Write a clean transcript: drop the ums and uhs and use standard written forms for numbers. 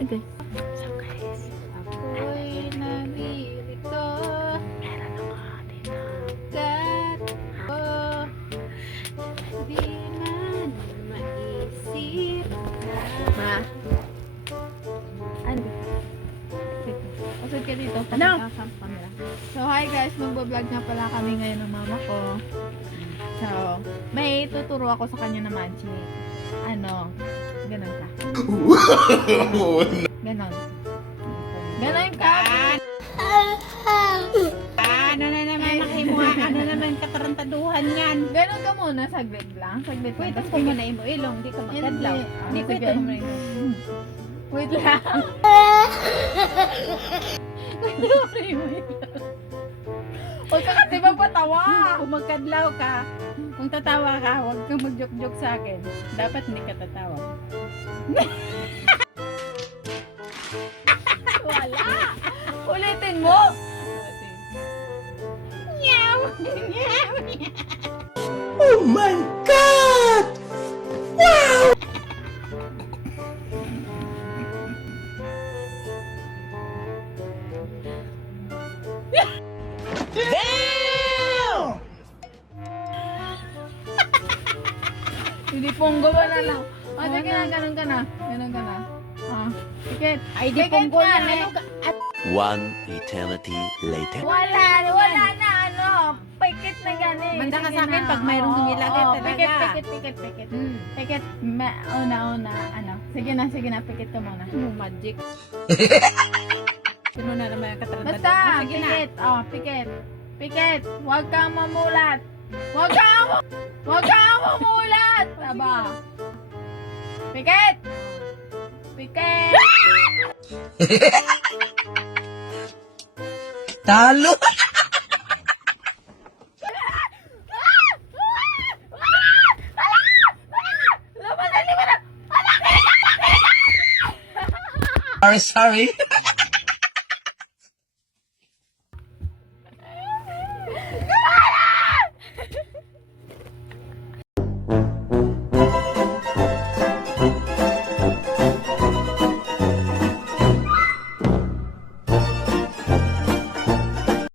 Okay. So guys, Ako'y nabirito. meron ako dito. Gat ko. Di man maisip Ma? Ano? Pasod ka dito. Ano? Camera. So, hi guys. Magbablog nga pala kami ngayon ng mama ko. So, may tuturo ako sa kanya na magic. Ano? Ganon ka. Ganon. Ganon ka. Ano na naman nakimuha, ano naman katarantaduhan yan. Ganon ka muna. Saglit lang. Saglit lang. Wait, Tapos ko muna imo ilong, di ka magkadlaw. Di ko Sige. ito muna ilong. Wait lang. Huwag ka kasi magpatawa. Kung magkadlaw ka, kung tatawa ka, huwag kang mag-joke-joke sa akin. Dapat hindi ka tatawa. Wala. Ulitin mo. Meow! Meow! Oh my God! Wow! Damn! Hindi pong gawa na lang. O, sige na, ganun ka na. Ganun ka na. Pikit. Ay, di Pikit ponggol na, yan eh. ano ka- One eternity later. Wala na, ano. Pikit na gani. Manda ka Sige sa akin na. pag mayroong Oo, dumilagay oo, talaga. Pikit. Hmm. Pikit. Una, ano. Sige na, pikit ka muna. Ano, magic? Sino na naman yung katarantaduhan? Basta, Sige na. pikit. Oh, pikit. Pikit. Huwag kang mamulat. Huwag kang mamulat. Aba. Pikit. Pikit. Talo! Sorry.